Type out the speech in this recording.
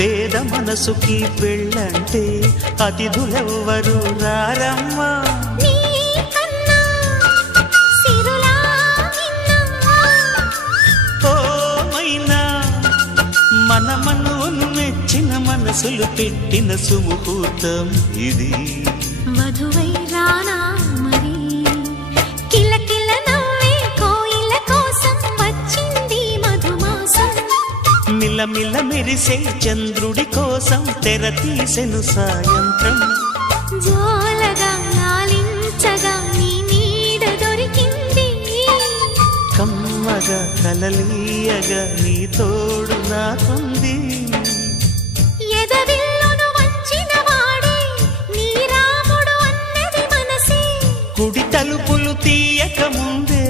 మనసుకి పెళ్ళంటే అతిథులెవ్వరు రారమ్మా. నీ కన్నా సిరులా నిన్నా. ఓ మైనా మన మనువును మెచ్చిన మనసులు పెట్టిన సుముహూర్తం ఇది. వధువై రానా మిలమిల మెరిసే చంద్రుడి కోసం తెర తీసెను సాయంత్రం. జోలగా లాలించగా నీ నీడ దొరికింది. కమ్మగా కలలీయగా నీ తోడు నాకుంది. కుడి తలుపులు తీయక ముందే